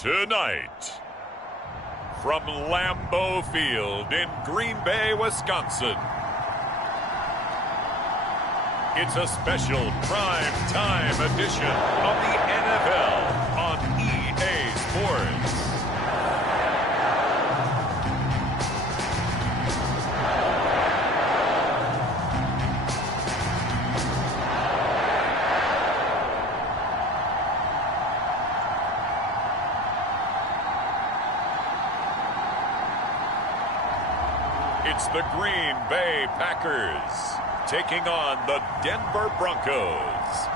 Tonight, from Lambeau Field in Green Bay, Wisconsin, it's a special prime time edition of the NFL on EA Sports. It's the Green Bay Packers taking on the Denver Broncos.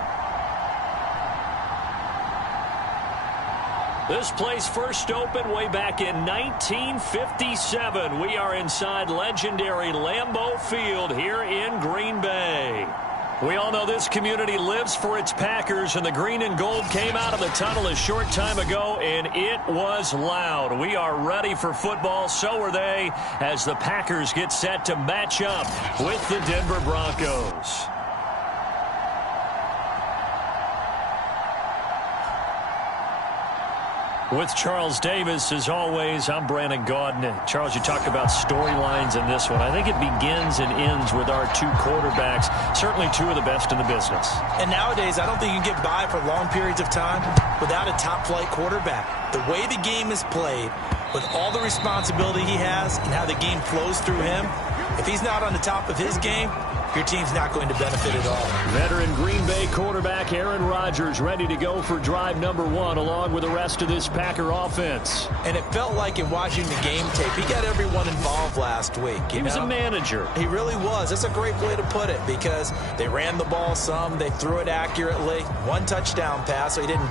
This place first opened way back in 1957. We are inside legendary Lambeau Field here in Green Bay. We all know this community lives for its Packers, and the green and gold came out of the tunnel a short time ago, and it was loud. We are ready for football. So are they, as the Packers get set to match up with the Denver Broncos. With Charles Davis, as always, I'm Brandon Gaudin. Charles, you talked about storylines in this one. I think it begins and ends with our two quarterbacks, certainly two of the best in the business. And nowadays, I don't think you can get by for long periods of time without a top-flight quarterback. The way the game is played, with all the responsibility he has and how the game flows through him, if he's not on the top of his game, your team's not going to benefit at all. Veteran Green Bay quarterback Aaron Rodgers ready to go for drive number one along with the rest of this Packer offense. And it felt like in watching the game tape, he got everyone involved last week. He was a manager. He really was. That's a great way to put it because they ran the ball some, they threw it accurately. One touchdown pass, so he didn't,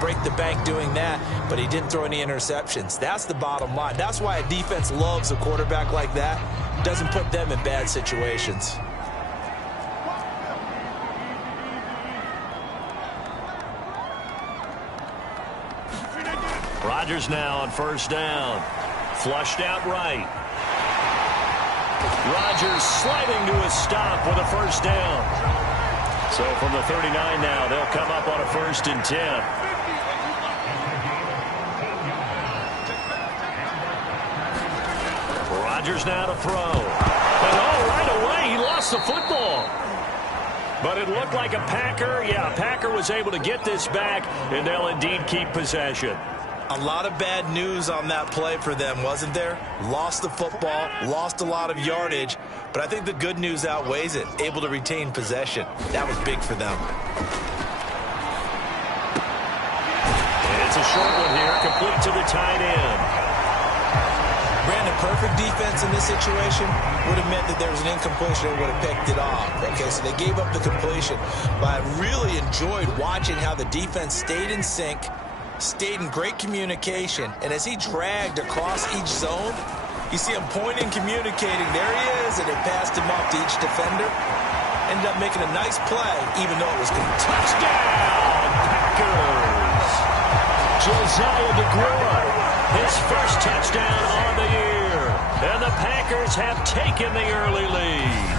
break the bank doing that, but he didn't throw any interceptions. That's the bottom line. That's why a defense loves a quarterback like that. Doesn't put them in bad situations. Rodgers now on first down. Flushed out right. Rodgers sliding to a stop with a first down. So from the 39 now, they'll come up on a 1st and 10. Rodgers now to throw. And right away, he lost the football. But it looked like a Packer. Yeah, a Packer was able to get this back, and they'll indeed keep possession. A lot of bad news on that play for them, wasn't there? Lost the football, lost a lot of yardage, but I think the good news outweighs it. Able to retain possession. That was big for them. And it's a short one here, complete to the tight end. Brandon, perfect defense in this situation would have meant that there was an incompletion and would have picked it off. Okay, so they gave up the completion. But I really enjoyed watching how the defense stayed in sync, stayed in great communication, and as he dragged across each zone, you see him pointing, communicating. There he is, and it passed him off to each defender. Ended up making a nice play, even though it was good. Touchdown, Packers! Josiah DeGuara, his first touchdown on the year, and the Packers have taken the early lead.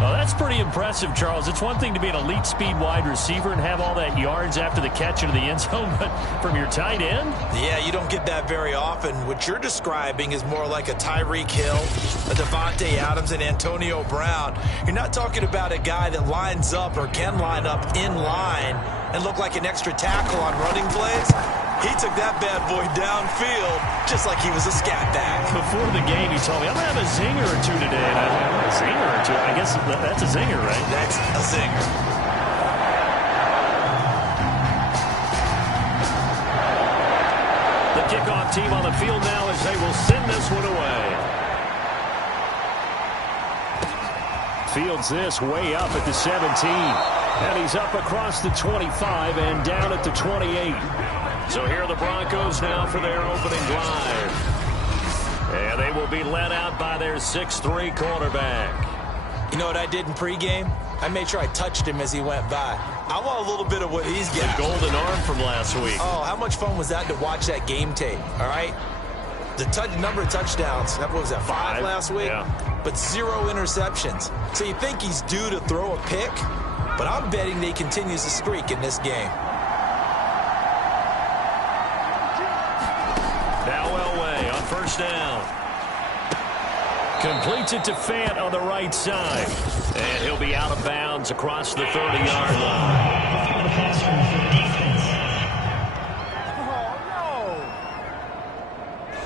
Well, that's pretty impressive, Charles. It's one thing to be an elite speed wide receiver and have all that yards after the catch into the end zone, but from your tight end? Yeah, you don't get that very often. What you're describing is more like a Tyreek Hill, a Devontae Adams, and Antonio Brown. You're not talking about a guy that lines up or can line up in line and look like an extra tackle on running plays. He took that bad boy downfield just like he was a scat back. Before the game, he told me, I'm going to have a zinger or two today. And I went, a zinger or two? I guess that's a zinger, right? That's a zinger. The kickoff team on the field now as they will send this one away. Fields this way up at the 17. And he's up across the 25 and down at the 28. So here are the Broncos now for their opening drive. And they will be led out by their 6'3" quarterback. You know what I did in pregame? I made sure I touched him as he went by. I want a little bit of what he's getting. The golden arm from last week. Oh, how much fun was that to watch that game tape, all right? The number of touchdowns, what was that, 5 last week? Yeah. But 0 interceptions. So you think he's due to throw a pick? But I'm betting that he continues to streak in this game. Completes it to Fant on the right side. And he'll be out of bounds across the 30-yard line.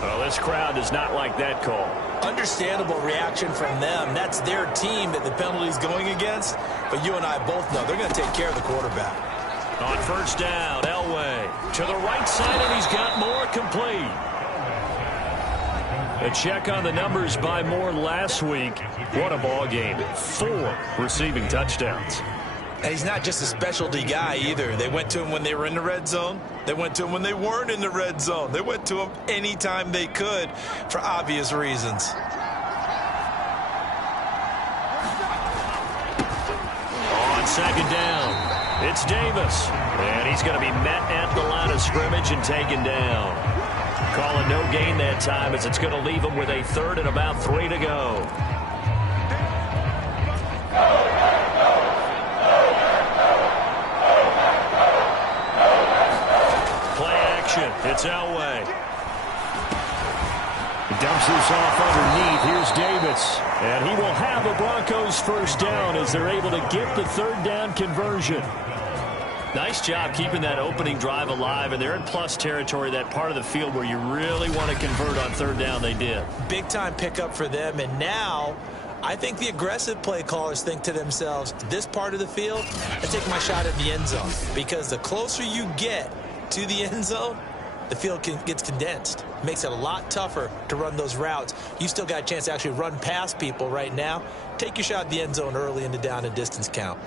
Well, this crowd does not like that call. Understandable reaction from them. That's their team that the penalty's going against. But you and I both know they're going to take care of the quarterback. On first down, Elway to the right side, and he's got Moore complete. A check on the numbers by Moore last week. What a ball game. 4 receiving touchdowns. And he's not just a specialty guy either. They went to him when they were in the red zone. They went to him when they weren't in the red zone. They went to him anytime they could for obvious reasons. On second down, it's Davis. And he's going to be met at the line of scrimmage and taken down. Calling no gain that time as it's going to leave him with a 3rd and about 3 to go. It's Elway. He dumps this off underneath. Here's Davis. And he will have a Broncos first down as they're able to get the 3rd down conversion. Nice job keeping that opening drive alive, and they're in plus territory, that part of the field where you really want to convert on 3rd down. They did. Big-time pickup for them, and now I think the aggressive play callers think to themselves, this part of the field, I take my shot at the end zone, because the closer you get to the end zone, the field gets condensed. Makes it a lot tougher to run those routes. You still got a chance to actually run past people right now. Take your shot at the end zone early in the down and distance count.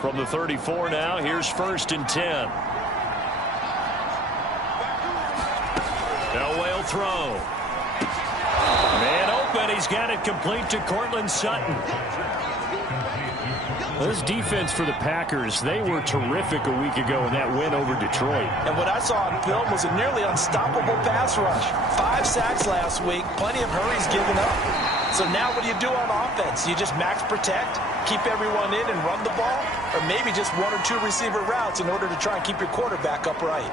From the 34 now, here's 1st and 10. Elway will throw. Man open, he's got it complete to Cortland Sutton. This defense for the Packers, they were terrific a week ago in that win over Detroit. And what I saw on film was a nearly unstoppable pass rush. 5 sacks last week, plenty of hurries given up. So now what do you do on offense? You just max protect, keep everyone in and run the ball, or maybe just 1 or 2 receiver routes in order to try and keep your quarterback upright.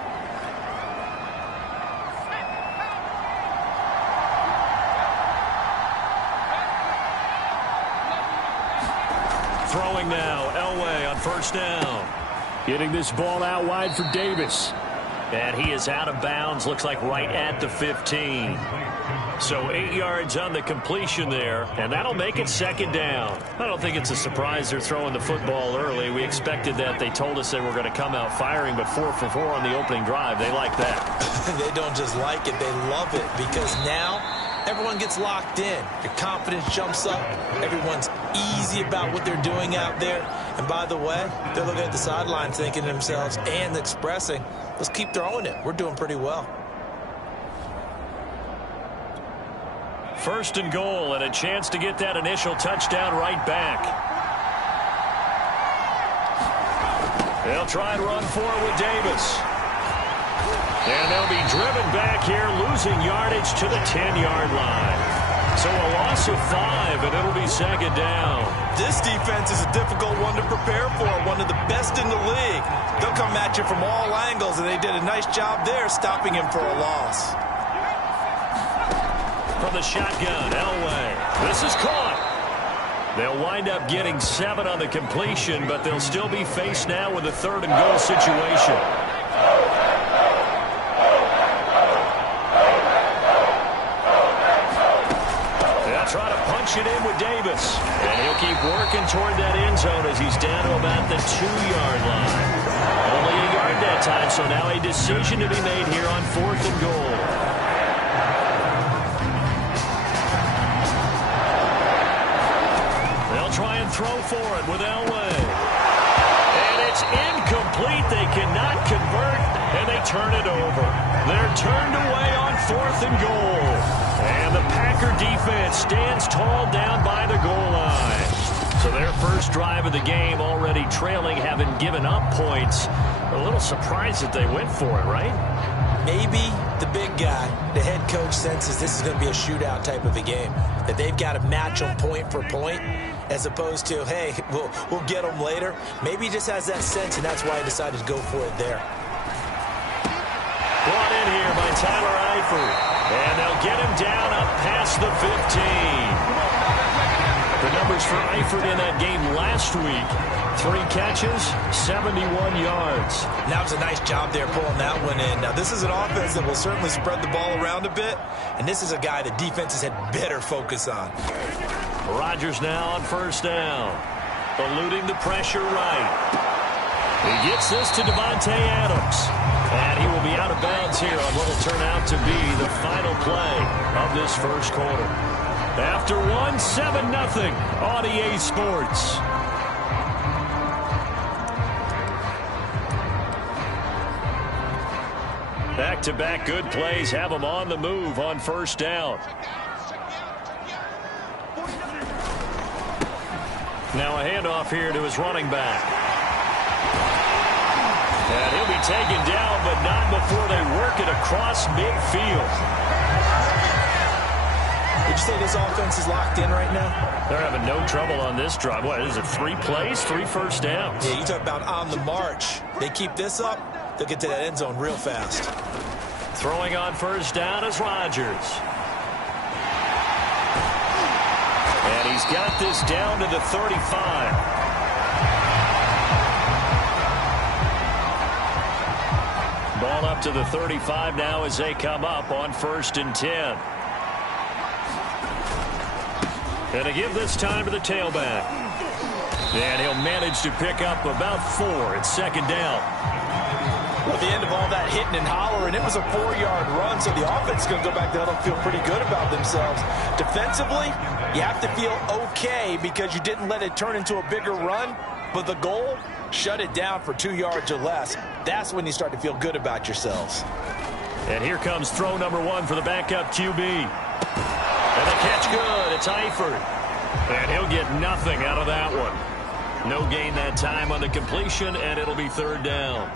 Throwing now, Elway on first down. Getting this ball out wide for Davis. And he is out of bounds, looks like right at the 15. So 8 yards on the completion there, and that'll make it 2nd down. I don't think it's a surprise they're throwing the football early. We expected that. They told us they were going to come out firing, but 4 for 4 on the opening drive. They like that. They don't just like it, they love it, because now everyone gets locked in. Your confidence jumps up. Everyone's easy about what they're doing out there. And by the way, they're looking at the sideline thinking to themselves and expressing, let's keep throwing it. We're doing pretty well. 1st and goal, and a chance to get that initial touchdown right back. They'll try and run for it with Davis. And they'll be driven back here, losing yardage to the 10-yard line. So a loss of 5, and it'll be 2nd down. This defense is a difficult one to prepare for, one of the best in the league. They'll come at you from all angles, and they did a nice job there stopping him for a loss. From the shotgun, Elway. This is caught. They'll wind up getting 7 on the completion, but they'll still be faced now with a 3rd and goal situation. Try to punch it in with Davis. And he'll keep working toward that end zone as he's down to about the 2-yard line. Only a yard that time, so now a decision to be made here on 4th and goal. They'll try and throw for it with Elway. And it's incomplete. They cannot convert, and they turn it over. They're turned away on 4th and goal. And the Packer defense stands tall down by the goal line. So their first drive of the game already trailing, having given up points. A little surprised that they went for it, right? Maybe the big guy, the head coach, senses this is going to be a shootout type of a game. That they've got to match them point for point, as opposed to, hey, we'll get them later. Maybe he just has that sense, and that's why he decided to go for it there. Brought in here by Tyler Eifert. And they'll get him down up past the 15. The numbers for Eifert in that game last week: 3 catches, 71 yards. That was a nice job there pulling that one in. Now, this is an offense that will certainly spread the ball around a bit, and this is a guy the defenses had better focus on. Rodgers now on first down, eluding the pressure right. He gets this to Devontae Adams, and he will be out of bounds here on what will turn out to be the final play of this first quarter. After 7-0 on EA Sports. Back-to-back good plays have them on the move on first down. Now a handoff here to his running back. And he'll be taken down, but not before they work it across midfield. Would you say this offense is locked in right now? They're having no trouble on this drive. What is it, 3 plays, 3 first downs? Yeah, you talk about on the march. They keep this up, they'll get to that end zone real fast. Throwing on first down is Rodgers. And he's got this down to the 35. Ball up to the 35 now as they come up on 1st and 10. And to give this time to the tailback. And he'll manage to pick up about 4 at 2nd down. Well, at the end of all that hitting and hollering, it was a 4-yard run, so the offense is going to go back there and feel pretty good about themselves. Defensively, you have to feel okay because you didn't let it turn into a bigger run, but the goal, shut it down for 2 yards or less. That's when you start to feel good about yourselves. And here comes throw number 1 for the backup QB. And the catch good. It's Eifert. And he'll get nothing out of that one. No gain that time on the completion, and it'll be 3rd down.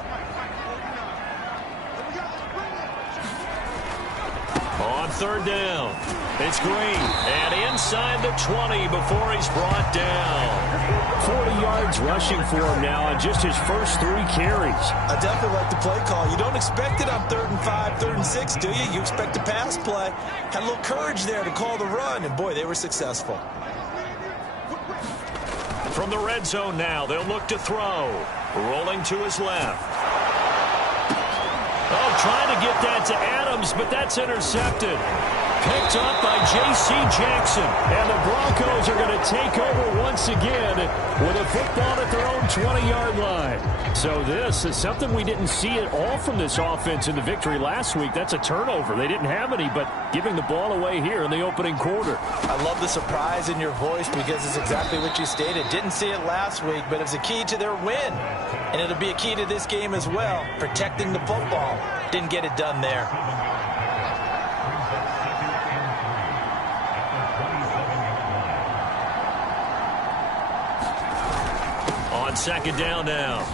On 3rd down, it's Green, and inside the 20 before he's brought down. 40 yards rushing for him now on just his first 3 carries. I definitely like the play call. You don't expect it on 3rd and 5, 3rd and 6, do you? You expect a pass play. Had a little courage there to call the run, and boy, they were successful. From the red zone now, they'll look to throw. Rolling to his left. Oh, trying to get that to Adams, but that's intercepted. Picked up by J.C. Jackson. And the Broncos are going to take over once again with a football at their own 20-yard line. So this is something we didn't see at all from this offense in the victory last week. That's a turnover. They didn't have any, but giving the ball away here in the opening quarter. I love the surprise in your voice because it's exactly what you stated. Didn't see it last week, but it's a key to their win. And it'll be a key to this game as well, protecting the football. Didn't get it done there. On 2nd down now,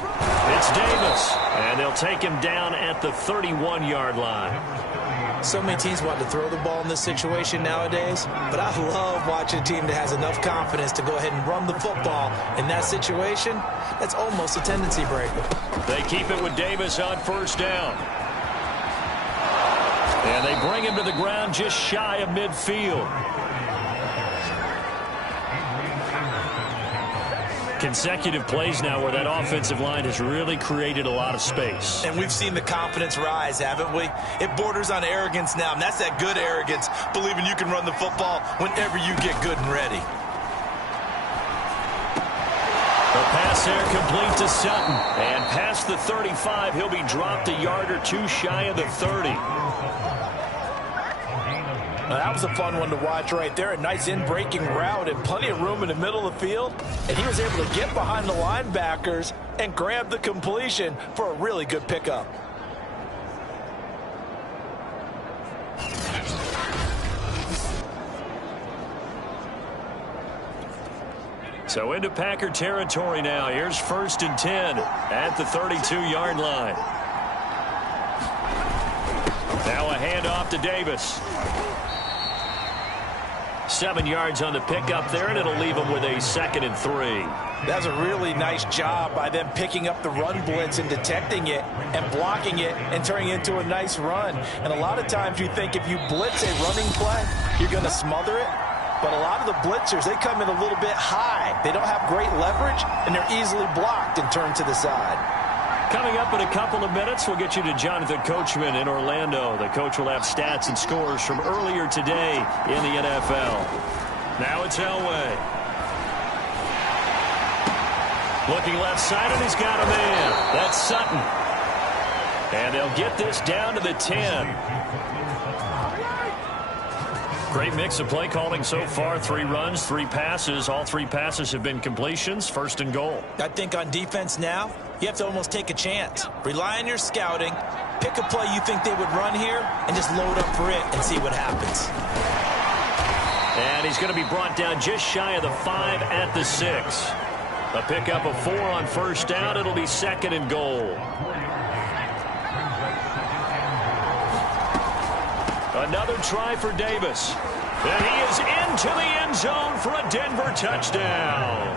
it's Davis, and they'll take him down at the 31-yard line. So many teams want to throw the ball in this situation nowadays, but I love watching a team that has enough confidence to go ahead and run the football in that situation. That's almost a tendency breaker. They keep it with Davis on 1st down. And they bring him to the ground just shy of midfield. Consecutive plays now where that offensive line has really created a lot of space. And we've seen the confidence rise, haven't we? It borders on arrogance now, and that's that good arrogance, believing you can run the football whenever you get good and ready. The pass there complete to Sutton. And past the 35, he'll be dropped a yard or 2 shy of the 30. Now, that was a fun one to watch right there. A nice in-breaking route and plenty of room in the middle of the field. And he was able to get behind the linebackers and grab the completion for a really good pickup. So into Packer territory now. Here's 1st and 10 at the 32-yard line. Now a handoff to Davis. 7 yards on the pickup there, and it'll leave him with a 2nd and 3. That's a really nice job by them picking up the run blitz and detecting it and blocking it and turning it into a nice run. And a lot of times you think if you blitz a running play, you're going to smother it. But a lot of the blitzers, they come in a little bit high. They don't have great leverage, and they're easily blocked and turned to the side. Coming up in a couple of minutes, we'll get you to Jonathan Coachman in Orlando. The coach will have stats and scores from earlier today in the NFL. Now it's Elway. Looking left side, and he's got a man. That's Sutton. And they'll get this down to the 10. Great mix of play calling so far. 3 runs, 3 passes. All 3 passes have been completions. 1st and goal. I think on defense now, you have to almost take a chance. Rely on your scouting. Pick a play you think they would run here and just load up for it and see what happens. And he's going to be brought down just shy of the 5 at the 6. A pickup of 4 on 1st down. It'll be 2nd and goal. Another try for Davis. And he is into the end zone for a Denver touchdown.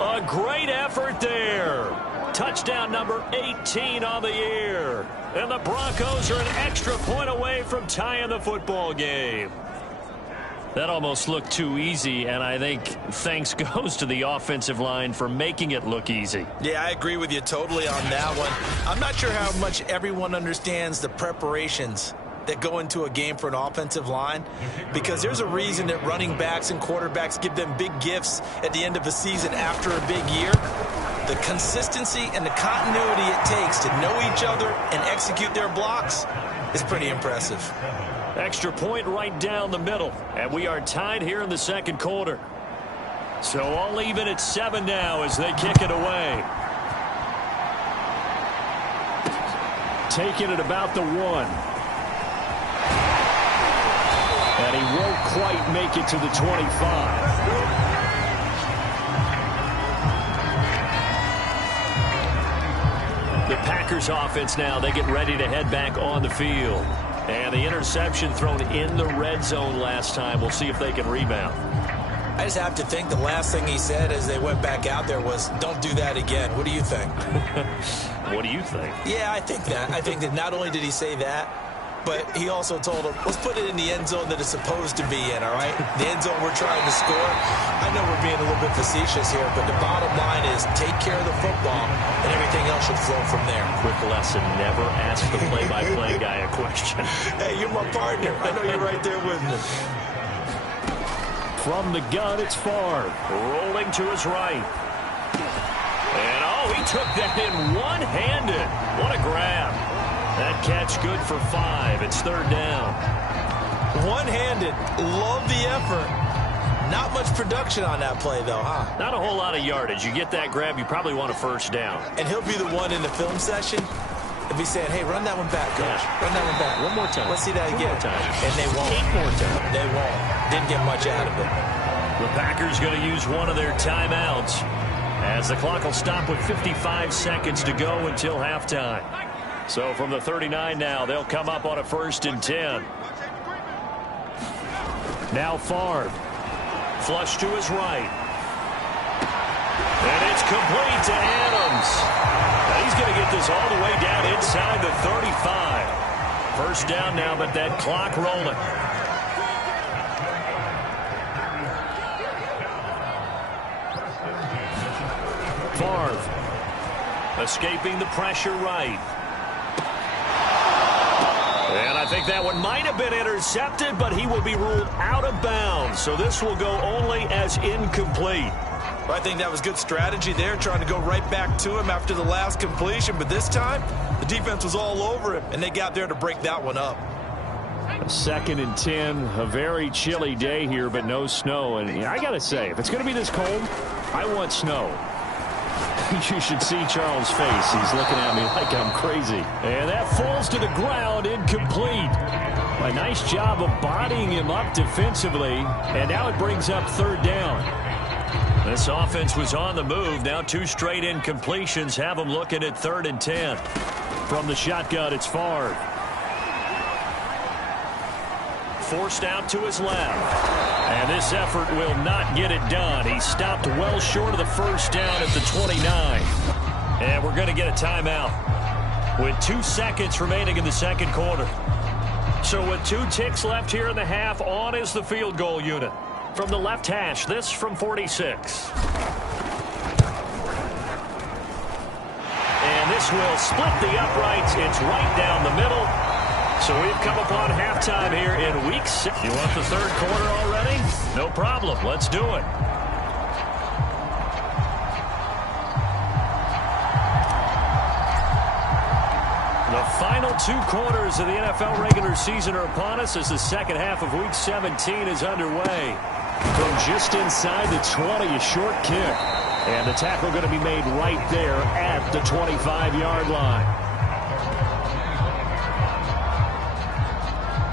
A great effort there. Touchdown number 18 on the year. And the Broncos are an extra point away from tying the football game. That almost looked too easy, and I think thanks goes to the offensive line for making it look easy. Yeah, I agree with you totally on that one. I'm not sure how much everyone understands the preparations that go into a game for an offensive line, because there's a reason that running backs and quarterbacks give them big gifts at the end of a season after a big year. The consistency and the continuity it takes to know each other and execute their blocks is pretty impressive. Extra point right down the middle, and we are tied here in the 2nd quarter. So all even at 7 now as they kick it away. Taking it about the 1. And he won't quite make it to the 25. The Packers offense now, they get ready to head back on the field. And the interception thrown in the red zone last time. We'll see if they can rebound. I just have to think the last thing he said as they went back out there was, don't do that again. What do you think? What do you think? Yeah, I think that. I think that not only did he say that, but he also told him, let's put it in the end zone that it's supposed to be in, all right? The end zone we're trying to score. I know we're being a little bit facetious here, but the bottom line is take care of the football, and everything else should flow from there. Quick lesson, never ask the play-by-play guy a question. Hey, you're my partner. I know you're right there with me. From the gun, it's Favre, rolling to his right. And, he took that in one-handed. What a grab. That catch good for 5. It's 3rd down. One-handed. Love the effort. Not much production on that play, though, huh? Not a whole lot of yardage. You get that grab, you probably want a 1st down. And he'll be the one in the film session and be saying, hey, run that one back, coach. Yeah. Run that one back. One more time. Let's see that again. One more time. And they won't. 8 more times. They won't. Didn't get much out of it. The Packers going to use one of their timeouts as the clock will stop with 55 seconds to go until halftime. So from the 39 now, they'll come up on a 1st and 10. Now Favre. Flush to his right. And it's complete to Adams. Now he's going to get this all the way down inside the 35. 1st down now, but that clock rolling. Favre escaping the pressure right. And I think that one might have been intercepted, but he will be ruled out of bounds. So this will go only as incomplete. Well, I think that was good strategy there, trying to go right back to him after the last completion. But this time, the defense was all over him, and they got there to break that one up. 2nd and 10, a very chilly day here, but no snow. And I got to say, if it's going to be this cold, I want snow. You should see Charles' face. He's looking at me like I'm crazy. And that falls to the ground, incomplete. A nice job of bodying him up defensively. And now it brings up 3rd down. This offense was on the move. Now 2 straight incompletions have them looking at 3rd and 10. From the shotgun, it's Favre. Forced out to his left. And this effort will not get it done. He stopped well short of the first down at the 29. And we're going to get a timeout with 2 seconds remaining in the second quarter. So with 2 ticks left here in the half, on is the field goal unit. From the left hash, this from 46. And this will split the uprights. It's right down the middle. So we've come upon halftime here in week 6. You want the third quarter already? No problem. Let's do it. The final 2 quarters of the NFL regular season are upon us as the second half of week 17 is underway. From just inside the 20, a short kick. And the tackle going to be made right there at the 25-yard line.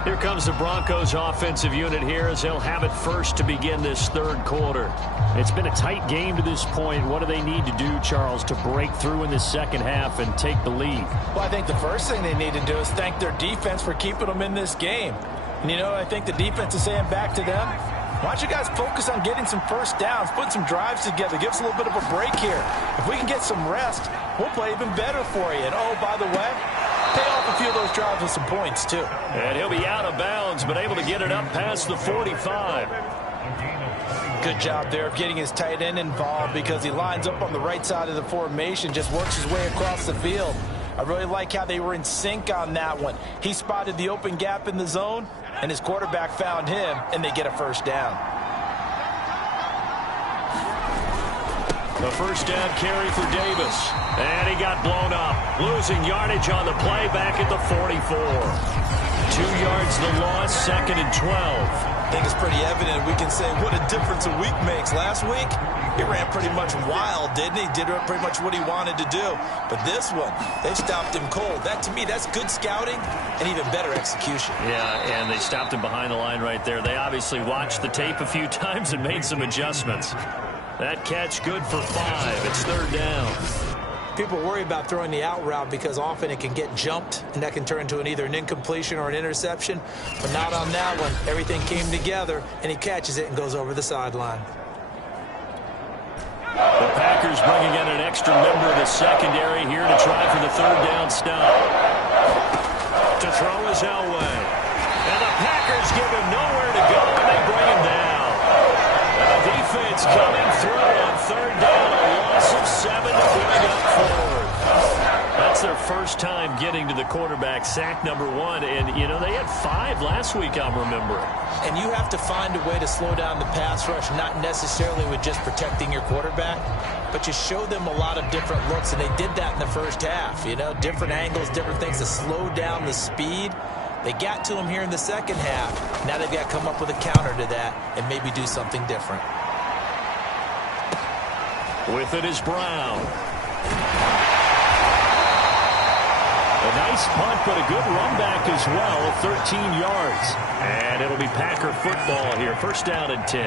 Here comes the Broncos offensive unit here as they'll have it first to begin this third quarter. It's been a tight game to this point. What do they need to do, Charles, to break through in the second half and take the lead? Well, I think the first thing they need to do is thank their defense for keeping them in this game. And, you know, I think the defense is saying back to them, why don't you guys focus on getting some first downs, put some drives together, give us a little bit of a break here. If we can get some rest, we'll play even better for you. And, oh, by the way, pay off a few of those drives with some points, too. And he'll be out of bounds, but able to get it up past the 45. Good job there of getting his tight end involved because he lines up on the right side of the formation, just works his way across the field. I really like how they were in sync on that one. He spotted the open gap in the zone, and his quarterback found him, and they get a first down. The first down carry for Davis. And he got blown up. Losing yardage on the play back at the 44. 2 yards the loss, 2nd and 12. I think it's pretty evident. We can say what a difference a week makes. Last week, he ran pretty much wild, didn't he? Did pretty much what he wanted to do. But this one, they stopped him cold. That, to me, that's good scouting and even better execution. Yeah, and they stopped him behind the line right there. They obviously watched the tape a few times and made some adjustments. That catch good for 5. It's third down. People worry about throwing the out route because often it can get jumped, and that can turn into either an incompletion or an interception. But not on that one. Everything came together, and he catches it and goes over the sideline. The Packers bringing in an extra member of the secondary here to try for the third down stop. To throw is Elway. And the Packers give him nowhere to go, and they bring him down. And the defense coming through on third down, a loss of 7 to bring up forward. That's their first time getting to the quarterback, sack number 1. And, you know, they had 5 last week, I'm remembering. And you have to find a way to slow down the pass rush, not necessarily with just protecting your quarterback, but you show them a lot of different looks, and they did that in the first half. You know, different angles, different things to slow down the speed. They got to him here in the second half. Now they've got to come up with a counter to that and maybe do something different. With it is Brown. A nice punt, but a good run back as well, 13 yards. And it'll be Packer football here, first down and 10.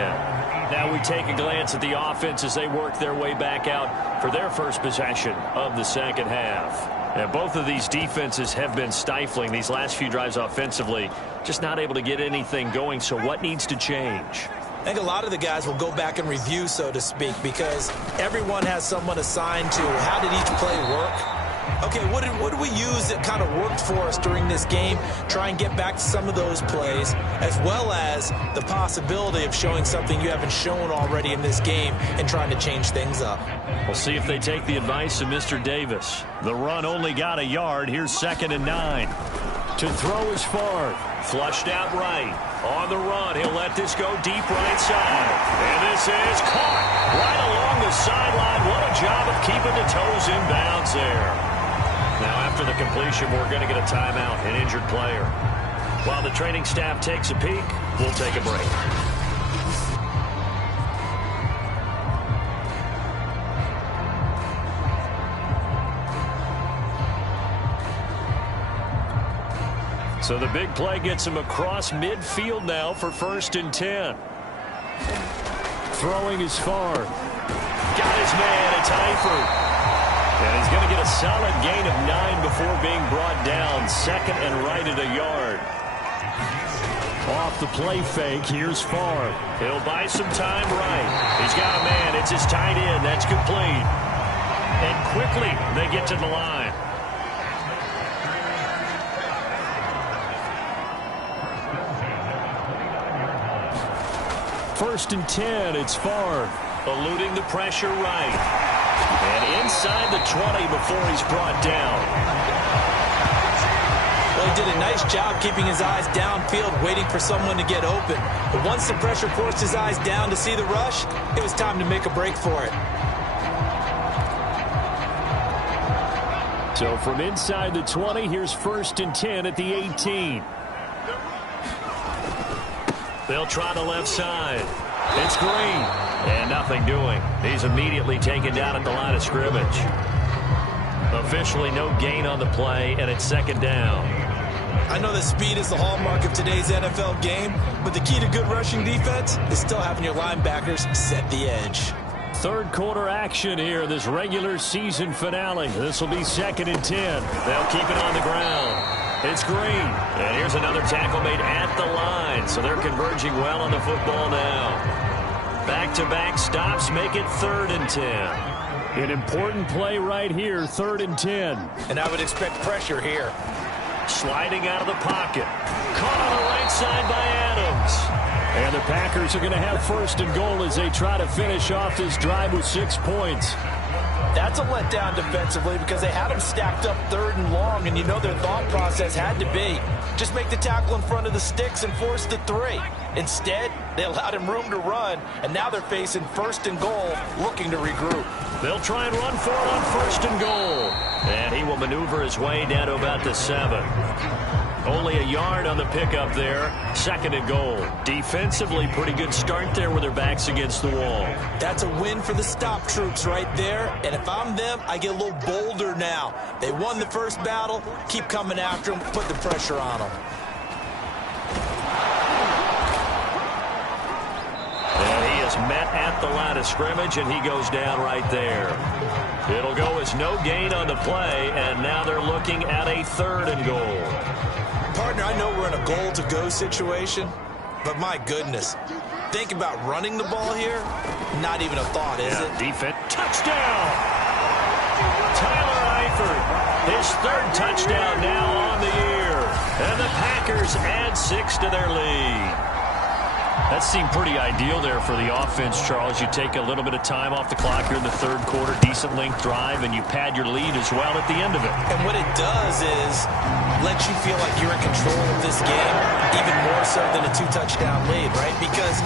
Now we take a glance at the offense as they work their way back out for their first possession of the second half. And both of these defenses have been stifling these last few drives offensively, just not able to get anything going. So what needs to change? I think a lot of the guys will go back and review, so to speak, because everyone has someone assigned to how did each play work. Okay, what did we use that kind of worked for us during this game? Try and get back to some of those plays, as well as the possibility of showing something you haven't shown already in this game and trying to change things up. We'll see if they take the advice of Mr. Davis. The run only got a yard. Here's 2nd and 9. To throw is Favre. Flushed out right. On the run, he'll let this go deep right side. And this is caught right along the sideline. What a job of keeping the toes in bounds there. Now, after the completion, we're going to get a timeout, an injured player. While the training staff takes a peek, we'll take a break. So the big play gets him across midfield now for 1st and 10. Throwing is Favre. Got his man, it's Eifert. And he's going to get a solid gain of 9 before being brought down. 2nd and right at a yard. Off the play fake, here's Favre. He'll buy some time right. He's got a man. It's his tight end. That's complete. And quickly, they get to the line. First and 10, it's Favre. Eluding the pressure right. And inside the 20 before he's brought down. Well, he did a nice job keeping his eyes downfield, waiting for someone to get open. But once the pressure forced his eyes down to see the rush, it was time to make a break for it. So from inside the 20, here's first and 10 at the 18. They'll try the left side. It's Green. And nothing doing. He's immediately taken down at the line of scrimmage. Officially no gain on the play, and it's second down. I know that speed is the hallmark of today's NFL game, but the key to good rushing defense is still having your linebackers set the edge. Third quarter action here, this regular season finale. This will be second and 10. They'll keep it on the ground. It's Green. And here's another tackle made at the line. So they're converging well on the football now. Back-to-back stops make it third and 10. An important play right here, third and 10. And I would expect pressure here. Sliding out of the pocket. Caught on the right side by Adams. And the Packers are going to have first and goal as they try to finish off this drive with 6 points. That's a letdown defensively because they had them stacked up third and long, and you know their thought process had to be just make the tackle in front of the sticks and force the 3. Instead, they allowed him room to run, and now they're facing first and goal, looking to regroup. They'll try and run for it on first and goal. And he will maneuver his way down to about the 7. Only a yard on the pickup there. Second and goal. Defensively, pretty good start there with their backs against the wall. That's a win for the stop troops right there. And if I'm them, I get a little bolder now. They won the first battle. Keep coming after them. Put the pressure on them. And he is met at the line of scrimmage, and he goes down right there. It'll go as no gain on the play, and now they're looking at a third and goal. Partner, I know we're in a goal-to-go situation, but my goodness, think about running the ball here. Not even a thought, is it? Defense. Touchdown! Tyler Eifert, his third touchdown now on the year. And the Packers add 6 to their lead. That seemed pretty ideal there for the offense, Charles. You take a little bit of time off the clock here in the third quarter, decent length drive, and you pad your lead as well at the end of it. And what it does is let you feel like you're in control of this game, even more so than a 2-touchdown lead, right? Because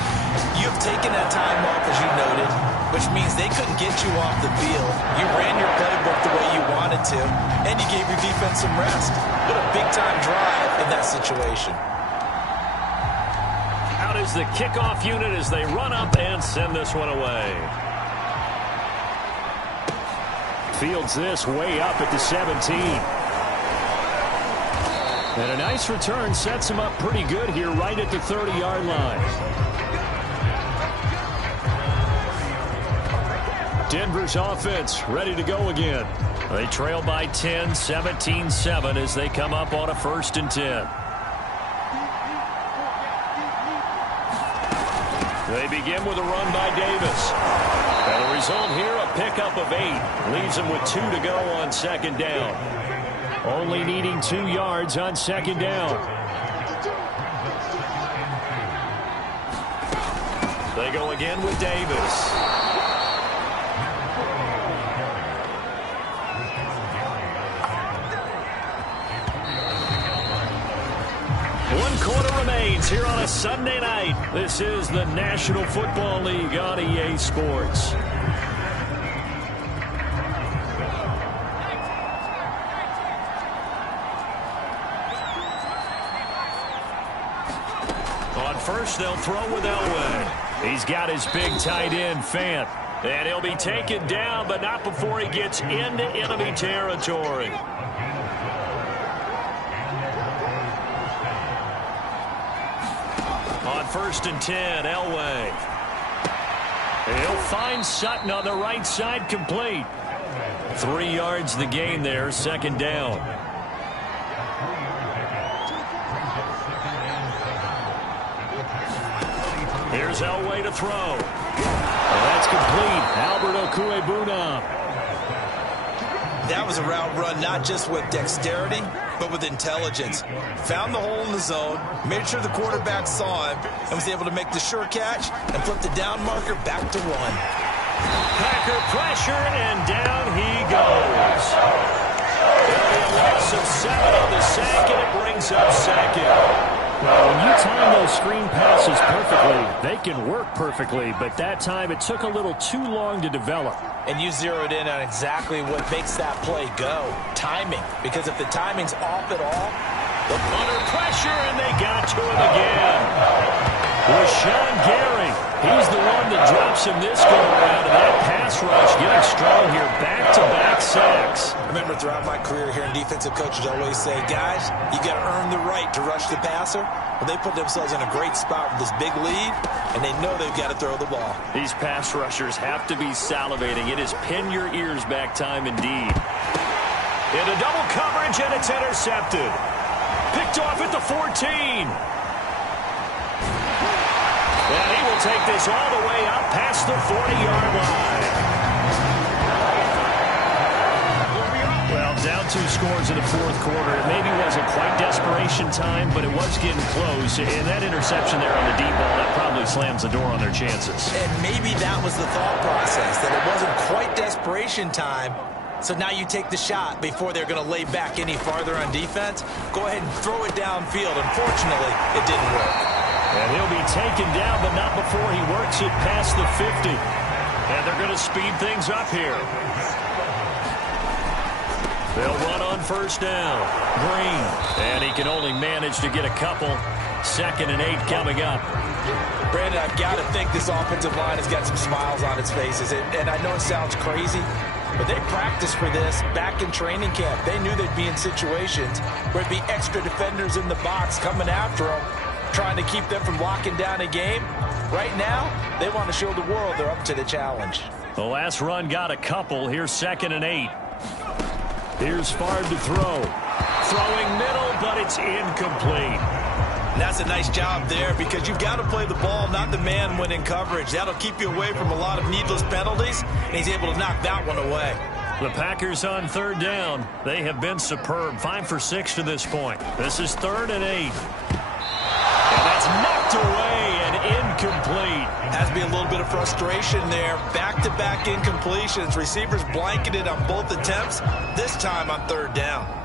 you've taken that time off, as you noted, which means they couldn't get you off the field. You ran your playbook the way you wanted to, and you gave your defense some rest. What a big-time drive in that situation. Out is the kickoff unit as they run up and send this one away. Fields this way up at the 17. And a nice return sets him up pretty good here right at the 30-yard line. Denver's offense ready to go again. They trail by 10, 17-7 as they come up on a first and 10. They begin with a run by Davis. And the result here, a pickup of 8. Leaves them with 2 to go on second down. Only needing 2 yards on second down. They go again with Davis. One quarter remains here on a Sunday night. This is the National Football League on EA Sports. On first, they'll throw with Elway. He's got his big tight end, Fant. And he'll be taken down, but not before he gets into enemy territory. On first and 10, Elway. He'll find Sutton on the right side, complete. 3 yards the gain there, second down. Here's Elway to throw. And that's complete. Albert Okuebuna. That was a route run not just with dexterity, but with intelligence. Found the hole in the zone, made sure the quarterback saw him, and was able to make the sure catch and flip the down marker back to 1. Packer pressure, and down he goes. There'll be a loss of 7 on the sack, and it brings up second. Well, when you time those screen passes perfectly, they can work perfectly, but that time it took a little too long to develop. And you zeroed in on exactly what makes that play go. Timing. Because if the timing's off at all, under pressure, and they got to him again. Rashawn Gary, he's the one that drops him this go-around, and that pass rush getting strong here. Back-to-back sacks. I remember throughout my career here in defensive coaches always say, guys, you got to earn the right to rush the passer. Well, they put themselves in a great spot with this big lead, and they know they've got to throw the ball. These pass rushers have to be salivating. It is pin your ears back time indeed. Into double coverage, and it's intercepted. Picked off at the 14. And he will take this all the way up past the 40-yard line. Well, down 2 scores in the fourth quarter. It maybe wasn't quite desperation time, but it was getting close. And that interception there on the deep ball, that probably slams the door on their chances. And maybe that was the thought process, that it wasn't quite desperation time. So now you take the shot before they're going to lay back any farther on defense. Go ahead and throw it downfield. Unfortunately, it didn't work. And he'll be taken down, but not before he works it past the 50. And they're going to speed things up here. They'll run on first down. Green. And he can only manage to get a couple. 2nd and 8 coming up. Brandon, I've got to think this offensive line has got some smiles on its faces. And I know it sounds crazy, but they practiced for this back in training camp. They knew they'd be in situations where it'd be extra defenders in the box coming after them, trying to keep them from locking down a game. Right now, they want to show the world they're up to the challenge. The last run got a couple. Here's 2nd and 8. Here's Favre to throw. Throwing middle, but it's incomplete. And that's a nice job there because you've got to play the ball, not the man when in coverage. That'll keep you away from a lot of needless penalties, and he's able to knock that one away. The Packers on 3rd down. They have been superb. 5 for 6 to this point. This is 3rd and 8. And that's knocked away and incomplete. Has to be a little bit of frustration there. Back-to-back incompletions. Receivers blanketed on both attempts, this time on 3rd down.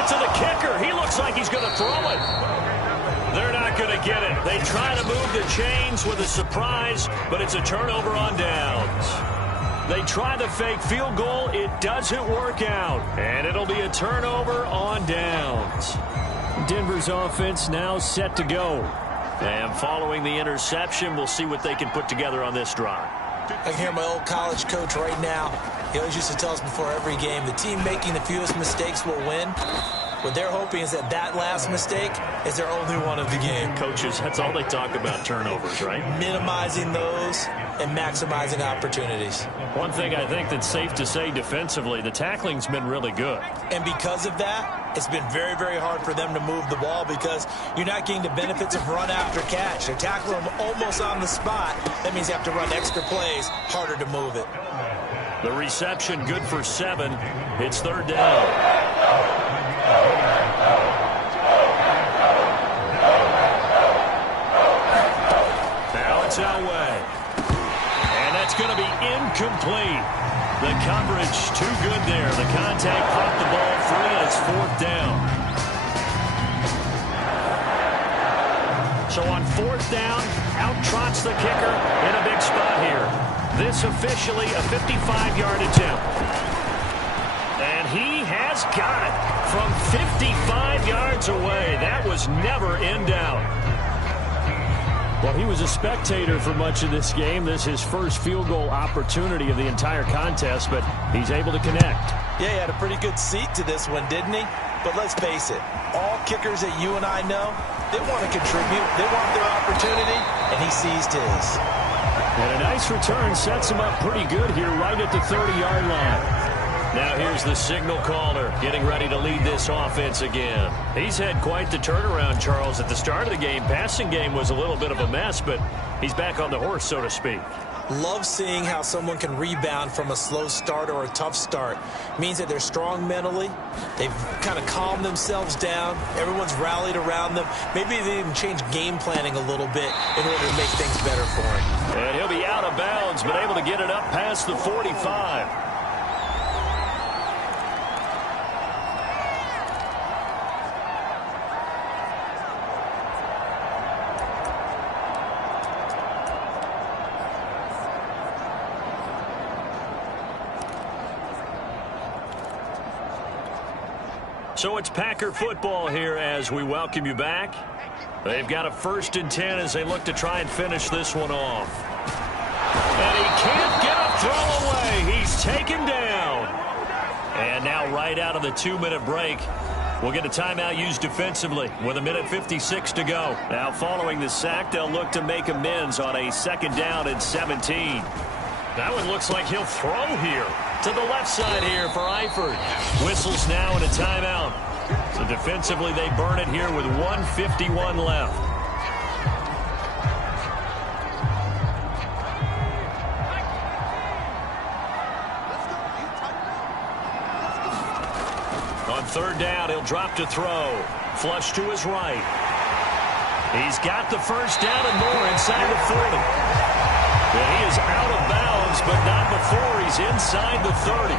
To the kicker. He looks like he's going to throw it. They're not going to get it. They try to move the chains with a surprise, but it's a turnover on downs. They try the fake field goal. It doesn't work out. And it'll be a turnover on downs. Denver's offense now set to go. And following the interception, we'll see what they can put together on this drive. I can hear my old college coach right now. He always used to tell us before every game, the team making the fewest mistakes will win. What they're hoping is that last mistake is their only one of the game. Coaches, that's all they talk about, turnovers, right? Minimizing those and maximizing opportunities. One thing I think that's safe to say defensively, the tackling's been really good. And because of that, it's been very, very hard for them to move the ball because you're not getting the benefits of run after catch. They're tackling them almost on the spot. That means you have to run extra plays, harder to move it. The reception good for 7. It's 3rd down. Now it's Elway. And that's going to be incomplete. The coverage too good there. The contact popped the ball free, and it's 4th down. So on 4th down, out trots the kicker in a big spot here. This officially a 55-yard attempt. And he has got it from 55 yards away. That was never in doubt. Well, he was a spectator for much of this game. This is his first field goal opportunity of the entire contest, but he's able to connect. Yeah, he had a pretty good seat to this one, didn't he? But let's face it, all kickers that you and I know, they want to contribute. They want their opportunity, and he seized his. And a nice return sets him up pretty good here right at the 30-yard line. Now here's the signal caller getting ready to lead this offense again. He's had quite the turnaround, Charles. At the start of the game, passing game was a little bit of a mess, but he's back on the horse, so to speak. Love seeing how someone can rebound from a slow start or a tough start. Means that they're strong mentally. They've kind of calmed themselves down. Everyone's rallied around them. Maybe they even change game planning a little bit in order to make things better for him. And he'll be out of bounds, but able to get it up past the 45. So it's Packer football here as we welcome you back. They've got a 1st and 10 as they look to try and finish this one off. And he can't get a throw away. He's taken down. And now right out of the 2-minute break, we'll get a timeout used defensively with 1:56 to go. Now following the sack, they'll look to make amends on a 2nd down and 17. That one looks like he'll throw here. To the left side here for Eifert. Whistles now and a timeout. So defensively, they burn it here with 1:51 left. On 3rd down, he'll drop to throw. Flush to his right. He's got the 1st down and more inside the 40. And he is out of bounds, but not before he's inside the 30.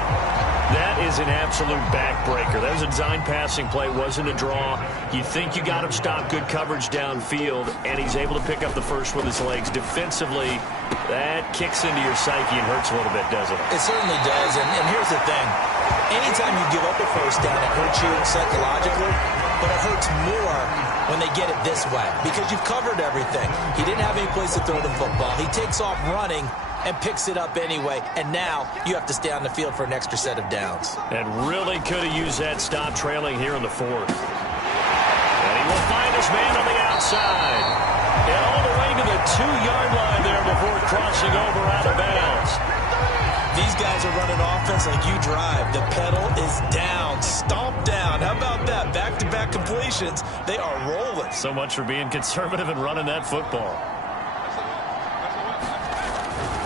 That is an absolute backbreaker. That was a design passing play, wasn't a draw. You think you got him stopped, good coverage downfield, and he's able to pick up the 1st with his legs. Defensively, that kicks into your psyche and hurts a little bit, doesn't it? It certainly does, and here's the thing. Anytime you give up a 1st down, it hurts you psychologically, but it hurts more when they get it this way because you've covered everything. He didn't have any place to throw the football. He takes off running and picks it up anyway, and now you have to stay on the field for an extra set of downs. And really could have used that stop trailing here in the 4th. And he will find his man on the outside. And all the way to the 2-yard line there before crossing over out of bounds. These guys are running offense like you drive. The pedal is down, stomp down. How about that? Back-to-back completions. They are rolling. So much for being conservative and running that football.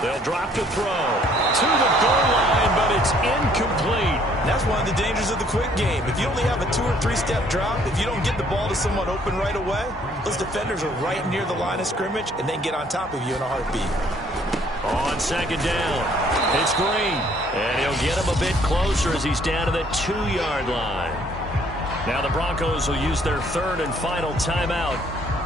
They'll drop to throw to the goal line, but it's incomplete. That's one of the dangers of the quick game. If you only have a 2- or 3-step drop, if you don't get the ball to someone open right away, those defenders are right near the line of scrimmage and then get on top of you in a heartbeat. On 2nd down, it's Green. And he'll get him a bit closer as he's down to the 2-yard line. Now the Broncos will use their 3rd and final timeout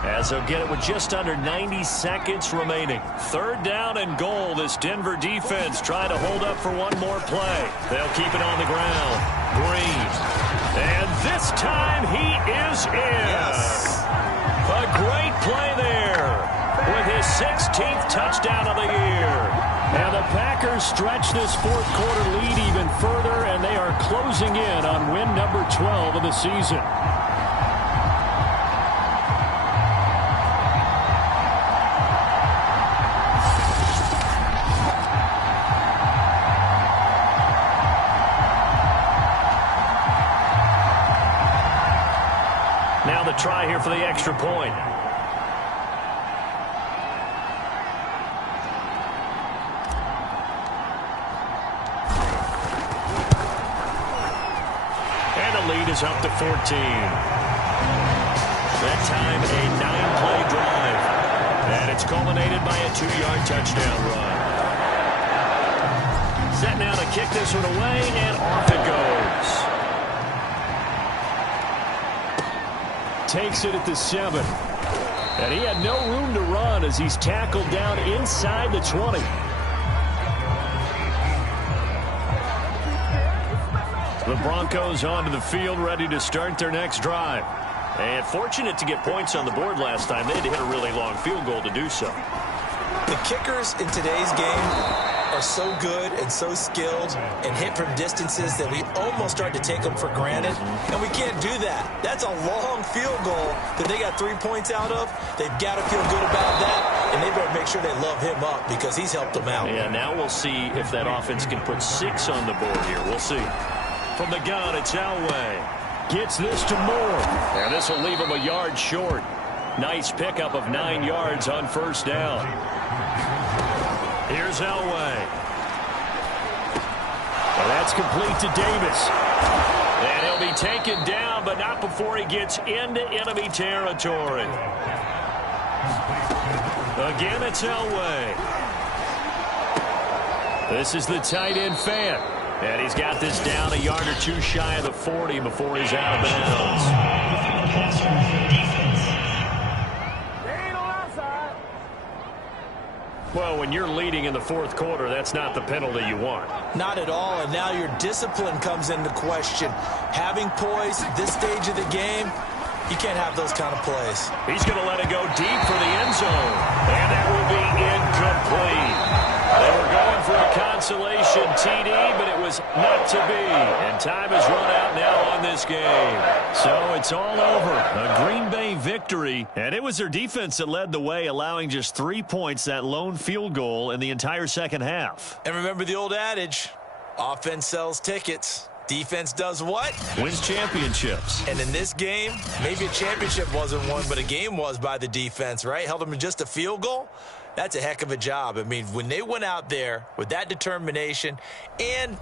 as they'll get it with just under 90 seconds remaining. 3rd down and goal. This Denver defense trying to hold up for one more play. They'll keep it on the ground. Green. And this time he is in. Yes. A great play there with his 16th touchdown of the year. And the Packers stretch this 4th quarter lead even further, and they are closing in on win number 12 of the season. Now the try here for the extra point. Lead is up to 14. That time a 9-play drive. And it's culminated by a 2-yard touchdown run. Set now to kick this one away, and off it goes. Takes it at the 7. And he had no room to run as he's tackled down inside the 20. The Broncos onto the field ready to start their next drive. And fortunate to get points on the board last time. They had to hit a really long field goal to do so. The kickers in today's game are so good and so skilled and hit from distances that we almost start to take them for granted. And we can't do that. That's a long field goal that they got 3 points out of. They've got to feel good about that, and they better make sure they love him up because he's helped them out. Yeah, now we'll see if that offense can put 6 on the board here. We'll see. From the gun, it's Elway. Gets this to Moore. And this will leave him a yard short. Nice pickup of 9 yards on first down. Here's Elway. And that's complete to Davis. And he'll be taken down, but not before he gets into enemy territory. Again, it's Elway. This is the tight end fan. And he's got this down a yard or two shy of the 40 before he's out of bounds. Well, when you're leading in the fourth quarter, that's not the penalty you want. Not at all, and now your discipline comes into question. Having poise at this stage of the game, you can't have those kind of plays. He's going to let it go deep for the end zone. And that will be incomplete. They were going for a consolation TD, but it was not to be. And time has run out now on this game. So it's all over. A Green Bay victory. And it was their defense that led the way, allowing just 3 points, that lone field goal in the entire second half. And remember the old adage, offense sells tickets. Defense does what? Wins championships. And in this game, maybe a championship wasn't won, but a game was by the defense, right? Held them to just a field goal. That's a heck of a job. I mean, when they went out there with that determination and